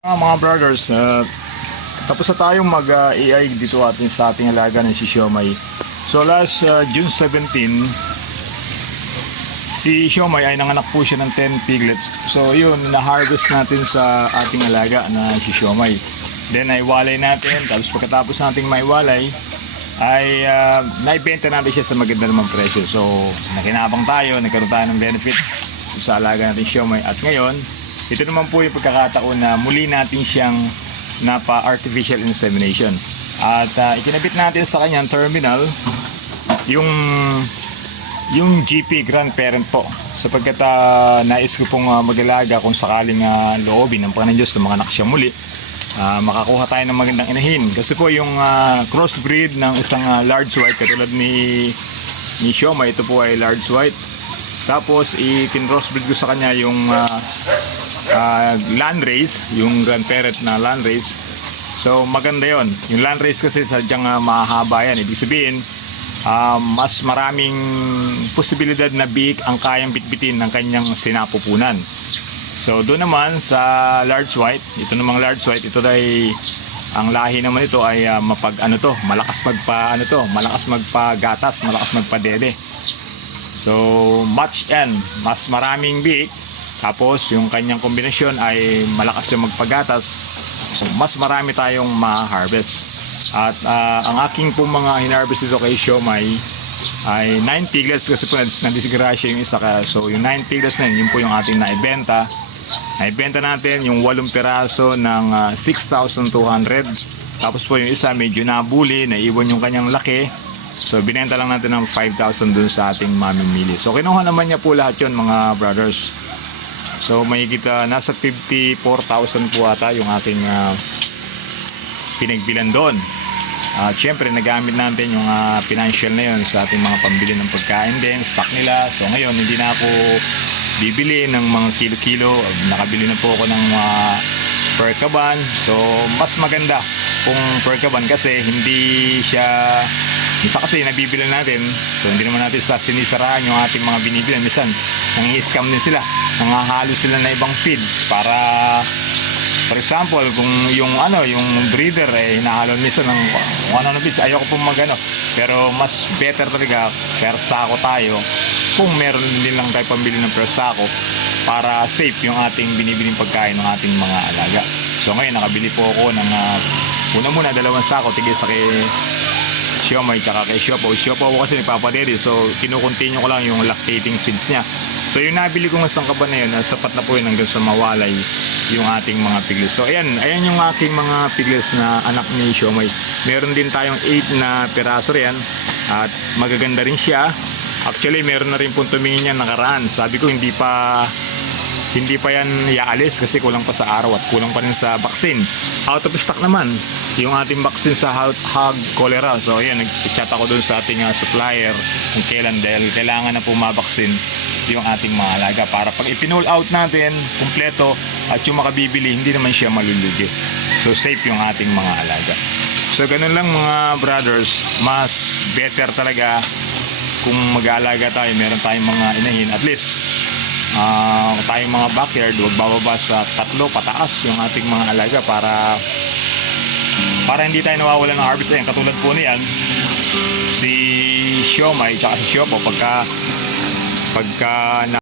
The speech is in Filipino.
Mga brothers, tapos na tayong mag-AI dito sa ating alaga ng si Siomay. So last June 17, si Siomay ay nanganak po siya ng 10 piglets. So yun, na-harvest natin sa ating alaga na si Siomay. Then naiwalay natin, tapos pagkatapos nating maiwalay, ay naibenta natin siya sa maganda namang presyo. So nakinabang tayo, nagkaroon tayo ng benefits sa alaga natin Siomay. At ngayon, ito naman po yung pagkakataon na muli natin siyang napa-artificial insemination. At ikinabit natin sa kanyang terminal yung GP grandparent po. Sapagkat nais ko pong mag-alaga kung sakaling loobin ng Panginoon Diyos na manganak siya muli. Makakuha tayo ng magandang inahin. Kasi po yung crossbreed ng isang large white katulad ni Siomay, ito po ay large white. Tapos i-crossbreed ko sa kanya yung landrace, yung grandparent na landrace. So maganda yon. Yung landrace kasi sadyang mahaba yan. Ibig sabihin, mas maraming posibilidad na biik ang kayang bitbitin ng kanyang sinapupunan. So doon naman sa large white, ito namang large white, ito ay ang lahi naman ito ay malakas magpagatas, malakas magpadede. So match and mas maraming biik. Tapos yung kanyang kombinasyon ay malakas yung magpagatas. So mas marami tayong ma-harvest. At ang aking pong mga hinarvest dito kay Siomay ay 9 piglets kasi po nadisgrasya yung isa. So yung 9 piglets na yun po yung ating naibenta. Naibenta natin yung 8 piraso ng 6,200. Tapos po yung isa medyo nabuli, naiwan yung kanyang laki. So binenta lang natin ng 5,000 dun sa ating mamimili. So kinuha naman niya po lahat yun mga brothers. So may nasa 54,000 po ata yung ating pinagbilan doon. Siyempre nagamit natin yung financial na yun sa ating mga pambili ng pagkain din, stock nila. So ngayon hindi na ako bibili ng mga kilo-kilo. Nakabili na po ako ng per kaban. So mas maganda kung per kaban kasi hindi siya... Minsan kasi nabibili natin, so hindi naman natin sinisaraan yung ating mga binibilan. Minsan, nangi-scam din sila. Nangahalo sila na ibang feeds para, for example, kung yung breeder hinahalo minsan ng kung ano feeds, ayoko pong pero mas better talaga per sako tayo kung meron din lang tayo pambili ng per sako para safe yung ating binibiling pagkain ng ating mga alaga. So ngayon, nakabili po ako ng una-muna 2 sako, tigil sa kay Siomay tsaka kay Siopaw kasi nagpapadede, so kinukontinue ko lang yung lactating feeds niya. So yung nabili ko ng sangkaban na yun, sapat na po yun hanggang sa mawalay yung ating mga pigles. So ayan yung aking mga pigles na anak ni Siomay. Meron din tayong 8 na piraso riyan at magaganda rin siya. Actually meron na rin pong tumingin niya nakaraan. Sabi ko hindi pa yan iaalis kasi kulang pa sa araw at kulang pa rin sa vaccine. Out of stock naman yung ating vaccine sa hog cholera. So ayan, nag-chat ako dun sa ating supplier kung kailan, dahil kailangan na po mabaksin yung ating mga alaga para pag ipinul out natin kumpleto at yung makabibili hindi naman siya malulugi. So safe yung ating mga alaga. So ganun lang mga brothers, mas better talaga kung mag-aalaga tayo, meron tayong mga inahin, at least tayong mga backyard, huwag bababa sa 3 pataas yung ating mga alaga para hindi tayo nawawala ng harvest. Ayan, katulad po niyan si Siomay tsaka si Siopaw, pagka na